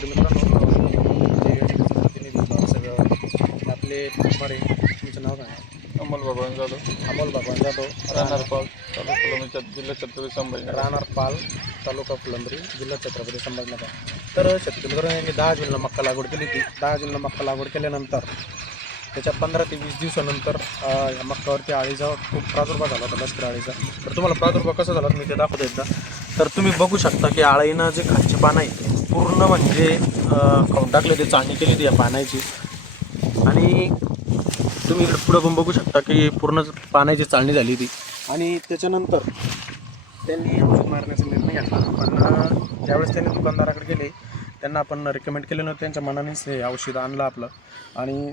शेतकरी मित्रांनो सगळं आपले मारे तुमचं नाव काय? अमोल भगवान जाधव. अमोल भगवान जाधव. राहणार पाल तालुका जिल्हा छत्रपती संभाजीनगर. राहणार पाल तालुका फुलंब्री जिल्हा छत्रपती संभाजीनगर. तर मित्रांनो यांनी दहा जूनला मक्का लागवड केली होती. दहा जूनला मक्का लागवड केल्यानंतर त्याच्या पंधरा ते वीस दिवसानंतर या मक्कावरती आळीचा खूप प्रादुर्भाव झाला होता लष्कर आळीचा. तर तुम्हाला प्रादुर्भाव कसा झाला मी ते दाखवतो एकदा. तर तुम्ही बघू शकता की आळीनं जे खालची पानं आहे पूर्ण म्हणजे खाऊन टाकले ते चाळणी केली होती या पाण्याची. आणि तुम्ही इकडे पुढं पण बघू शकता की पूर्ण पाण्याची चाळणी झाली ती आणि त्याच्यानंतर त्यांनी औषध मारण्याचा निर्णय घेतला. पण ज्यावेळेस त्यांनी दुकानदाराकडे गेले त्यांना आपण रिकमेंड केलं नव्हतं. त्यांच्या मनानेच हे औषध आणलं आपलं. आणि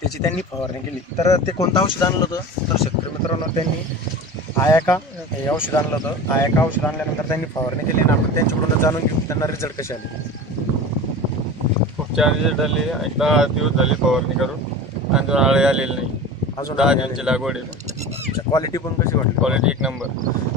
त्याची त्यांनी फवारणी केली. तर ते कोणतं औषध आणलं होतं? तर शेतकरी मित्रांनो त्यांनी आयाका हे औषध आणलं होतं. आयाका औषध आणल्यानंतर त्यांनी फवारणी केली आणि आपण त्यांच्याकडून जाणून घेऊ त्यांना रिझल्ट कसे आले. खूप छान रिझल्ट आले. आणि दहा दिवस झाले फवारणी करून. आणि आळे आलेले नाही. अजून दहा जणची लागवड आहे. क्वालिटी पण कशी वाटली? क्वालिटी एक नंबर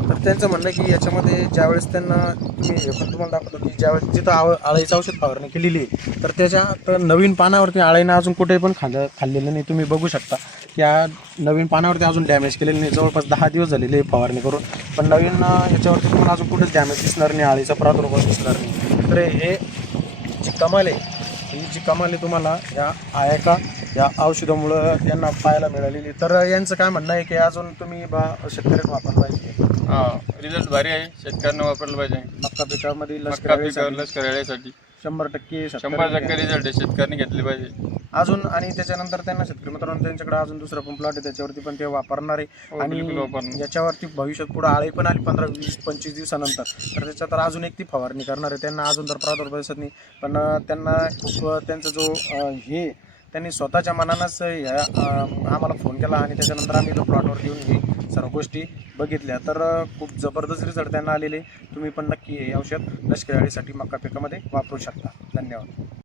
तर त्यांचं म्हणणं की याच्यामध्ये ज्यावेळेस त्यांना तुम्ही पण तुम्हाला दाखवतो की ज्यावेळेस जिथं आळ आळीचं औषध फवारणी केलेली आहे तर त्याच्या तर नवीन पानावरती आळीनं अजून कुठे पण खाल्लं खाल्लेलं नाही. तुम्ही बघू शकता या नवीन पानावरती अजून डॅमेज केलेलं नाही. जवळपास दहा दिवस झालेले आहे फवारणी करून. पण नवीन याच्यावरती तुम्हाला अजून कुठेच डॅमेज दिसणार नाही आळीचा प्रादुर्भाव दिसणार नाही. तर हे जी कमाल आहे ही जी कमाल आहे तुम्हाला या आयका या औषधामुळं यांना पाहायला मिळालेली. तर यांचं काय म्हणणं आहे की अजून तुम्ही बा शेतकऱ्यांना वापरला पाहिजे? हा रिझल्ट भारी आहे. शेतकऱ्यांना वापरलं पाहिजे. मक्का पिकामध्ये मक्का पिकावर शंभर टक्के शंभर टक्के रिझल्ट आहे. शेतकऱ्यांनी घेतले पाहिजे. अजून आणि त्याच्यानंतर त्यांना शेतकरी मित्रांनो त्यांच्याकडे अजून दुसरा पण प्लॉट आहे. त्याच्यावरती पण ते वापरणार आहे. हो, आणि. याच्यावरती भविष्यात पुढे आळी पण आली पंधरा वीस पंचवीस दिवसानंतर. तर त्याच्यात तर अजून एक ती फवारणी करणार आहे. त्यांना अजून तर प्रादुर्भाव दिसत नाही. पण त्यांना खूप त्यांचा जो हे त्यांनी स्वतःच्या मनानंच आम्हाला फोन केला आणि त्याच्यानंतर आम्ही तो प्लॉटवर येऊन हे सर्व गोष्टी बघितल्या. तर खूप जबरदस्त रिझल्ट त्यांना आलेले. तुम्ही पण नक्की हे औषध लष्करी मका मक्का पिकामध्ये वापरू शकता. धन्यवाद.